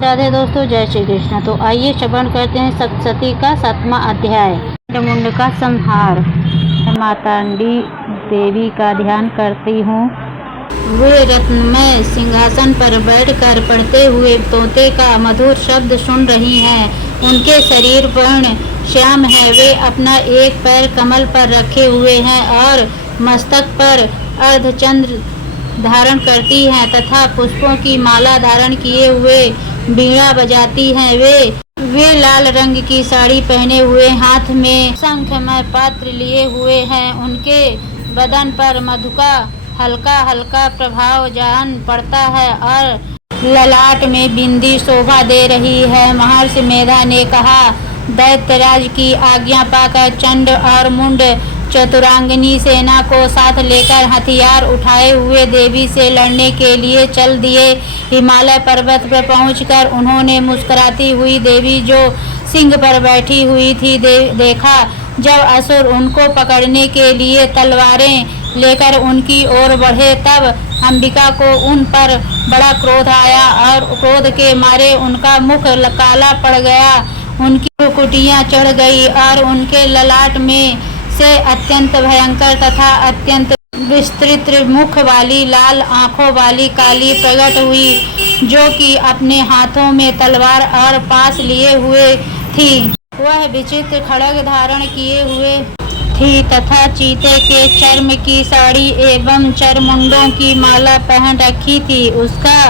राधे दोस्तों, जय श्री कृष्ण। तो आइए श्रवण करते हैं सप्तशती का 7वां अध्याय, मुंड का संहार। मातांडी देवी का ध्यान करती हूँ। वे रत्नमय सिंहासन पर बैठकर पढ़ते हुए तोते का मधुर शब्द सुन रही हैं। उनके शरीर वर्ण श्याम है। वे अपना एक पैर कमल पर रखे हुए हैं और मस्तक पर अर्धचंद्र धारण करती हैं तथा पुष्पों की माला धारण किए हुए बीड़ा बजाती हैं। वे लाल रंग की साड़ी पहने हुए, हाथ में शंखमय पात्र लिए हुए हैं। उनके बदन पर मधु का हल्का हल्का प्रभाव जान पड़ता है और ललाट में बिंदी शोभा दे रही है। महर्षि मेधा ने कहा, दैत्यराज की आज्ञा पाकर चंड और मुंड चतुरांगिनी सेना को साथ लेकर हथियार उठाए हुए देवी से लड़ने के लिए चल दिए। हिमालय पर्वत पर पहुंचकर उन्होंने मुस्कुराती हुई देवी जो सिंह पर बैठी हुई थी देखा। जब असुर उनको पकड़ने के लिए तलवारें लेकर उनकी ओर बढ़े तब अंबिका को उन पर बड़ा क्रोध आया और क्रोध के मारे उनका मुख काला पड़ गया। उनकी कुटियां चढ़ गई और उनके ललाट में से अत्यंत भयंकर तथा अत्यंत विस्तृत मुख वाली लाल आंखों वाली काली प्रकट हुई, जो कि अपने हाथों में तलवार और पास लिए हुए थी। वह विचित्र खड्ग धारण किए हुए थी तथा चीते के चर्म की साड़ी एवं चरमुंडों की माला पहन रखी थी। उसका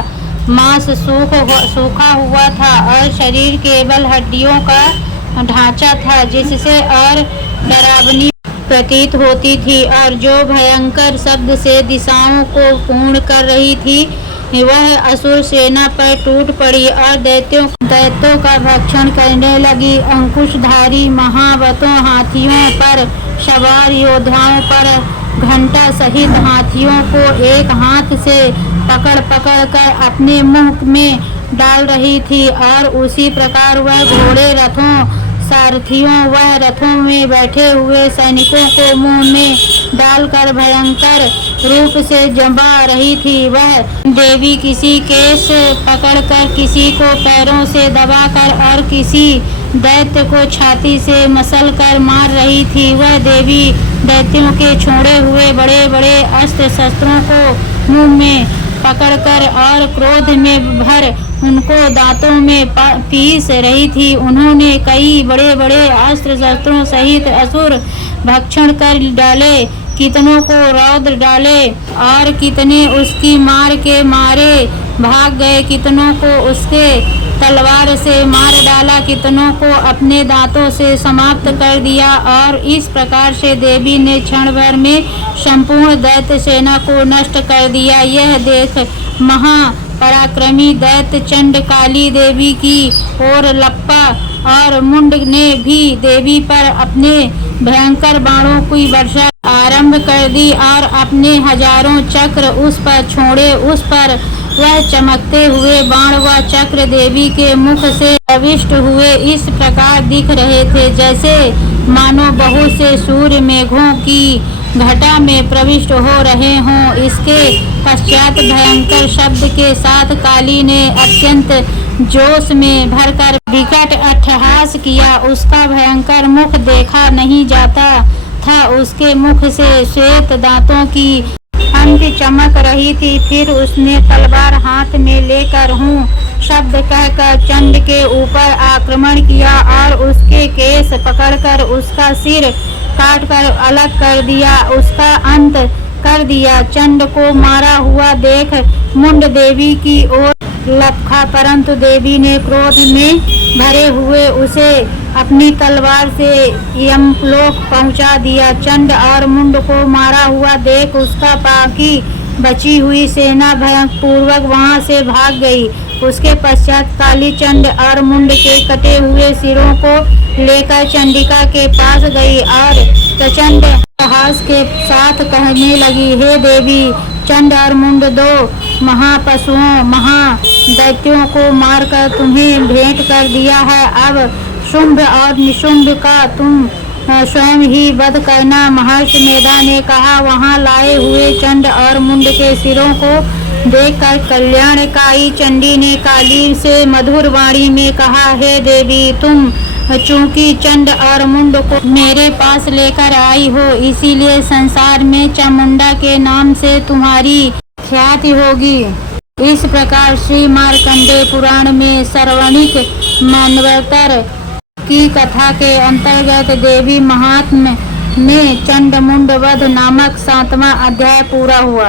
मांस सूखा हुआ था और शरीर केवल हड्डियों का ढांचा था, जिससे और डरावनी प्रतीत होती थी और जो भयंकर शब्द से दिशाओं को पूर्ण कर रही थी। वह असुर सेना पर टूट पड़ी और दैत्यों का भक्षण करने लगी। अंकुशधारी महावतों हाथियों पर सवार योद्धाओं पर घंटा सहित हाथियों को एक हाथ से पकड़ कर अपने मुंह में डाल रही थी और उसी प्रकार वह घोड़े रथों सारथियों व रथों में बैठे हुए सैनिकों को मुंह में डालकर भयंकर रूप से जमा रही थी। वह देवी किसी केस पकड़कर, किसी को पैरों से दबाकर और किसी दैत्य को छाती से मसल कर मार रही थी। वह देवी दैत्यों के छोड़े हुए बड़े बड़े अस्त्र शस्त्रों को मुंह में पकड़कर और क्रोध में भर उनको दांतों में पीस रही थी। उन्होंने कई बड़े बड़े अस्त्र शस्त्रों सहित असुर भक्षण कर डाले, कितनों को रौद्र डाले और कितने उसकी मार के मारे भाग गए, कितनों को उसके तलवार से मार डाला, कितनों को अपने दांतों से समाप्त कर दिया। और इस प्रकार से देवी ने क्षण भर में संपूर्ण दैत्य सेना को नष्ट कर दिया। यह देख महापराक्रमी दैत्य चंड काली देवी की ओर लपका और मुंड ने भी देवी पर अपने भयंकर बाणों की वर्षा आरंभ कर दी और अपने हजारों चक्र उस पर छोड़े। उस पर वह चमकते हुए बाण व चक्र देवी के मुख से प्रविष्ट हुए इस प्रकार दिख रहे थे, जैसे मानो बहुत से सूर्य मेघों की घटा में प्रविष्ट हो रहे हों। इसके पश्चात भयंकर शब्द के साथ काली ने अत्यंत जोश में भरकर विकट अट्टहास किया। उसका भयंकर मुख देखा नहीं जाता था। उसके मुख से श्वेत दांतों की अंत चमक रही थी। फिर उसने तलवार हाथ में लेकर हूँ शब्द कहकर चंड के ऊपर आक्रमण किया और उसके केस पकड़कर उसका सिर काटकर अलग कर दिया, उसका अंत कर दिया। चंड को मारा हुआ देख मुंड देवी की ओर लपका, परंतु देवी ने क्रोध में भरे हुए उसे अपनी तलवार से यमलोक पहुंचा दिया। चंड और मुंड को मारा हुआ देख उसका बाकी बची हुई सेना भयंकर पूर्वक वहां से भाग गई। उसके पश्चात काली चंड और मुंड के कटे हुए सिरों को लेकर चंडिका के पास गई और प्रचंड हास के साथ कहने लगी, हे देवी, चंड और मुंड दो महापशुओं महादैत्यों को मारकर तुम्हें भेंट कर दिया है। अब शुंभ और निशुंभ का तुम स्वयं ही वध करना। महर्षि मेधा ने कहा, वहां लाए हुए चंड और मुंड के सिरों को देखकर कल्याणकारी चंडी ने काली से मधुर वाणी में कहा, हे देवी, तुम चूंकि चंड और मुंड को मेरे पास लेकर आई हो, इसीलिए संसार में चामुंडा के नाम से तुम्हारी ख्याति होगी। इस प्रकार श्री मार्कंडेय पुराण में सर्वणिक मनवंतर की कथा के अंतर्गत देवी महात्म्य में चंड मुंड वध नामक 7वां अध्याय पूरा हुआ।